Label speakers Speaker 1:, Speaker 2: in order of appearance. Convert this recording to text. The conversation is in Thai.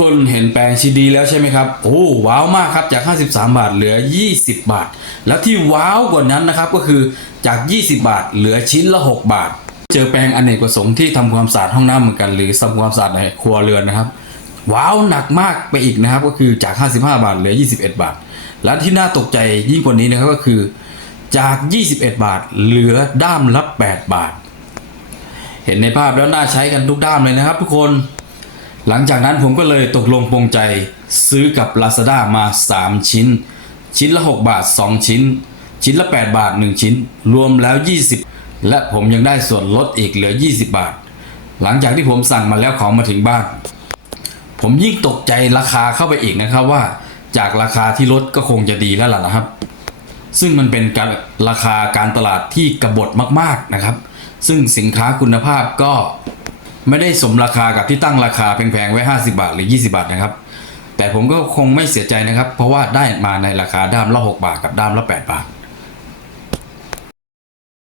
Speaker 1: คนเห็นแปลงชีดีแล้วใช่ไหมครับ โอ้ว้าวมากครับจาก 53 บาทเหลือ 20 บาท แล้วที่ว้าวกว่านั้นนะครับก็คือจาก 20 บาท เหลือชิ้นละ 6 บาท เจอแปลงอเนกประสงค์ที่ทำความสะอาดห้องน้ำเหมือนกัน หรือทำความสะอาดในครัวเรือนนะครับ ว้าวหนักมากไปอีกนะครับก็คือจาก 55 บาทเหลือ 21 บาท และที่น่าตกใจยิ่งกว่านี้นะครับก็คือจาก 21 บาท เหลือด้ามละ 8 บาท เห็นในภาพแล้วน่าใช้กันทุกด้ามเลยนะครับ ทุกคน หลังจากนั้นผมก็เลยตกลงปรงใจซื้อกับ Lazada มา 3 ชิ้น ชิ้นละ 6 บาท 2 ชิ้น ชิ้นละ 8 บาท 1 ชิ้น รวมแล้ว 20 และผมยังได้ส่วนลดอีกเหลือ 20 บาท หลังจากที่ผมสั่งมาแล้วของมาถึงบ้าน ผมยิ่งตกใจราคาเข้าไปอีกนะครับว่า จากราคาที่ลดก็คงจะดีแล้วล่ะนะครับ ซึ่งมันเป็นการราคาการตลาดที่กระบฏมากๆนะครับ ซึ่งสินค้าคุณภาพก็ ไม่ได้สมราคากับที่ตั้งราคาแพงๆไว้ 50 บาทหรือ 20 บาทนะครับ แต่ผมก็คงไม่เสียใจนะครับ เพราะว่าได้มาในราคาด้ามละ 6 บาทกับด้ามละ 8 บาท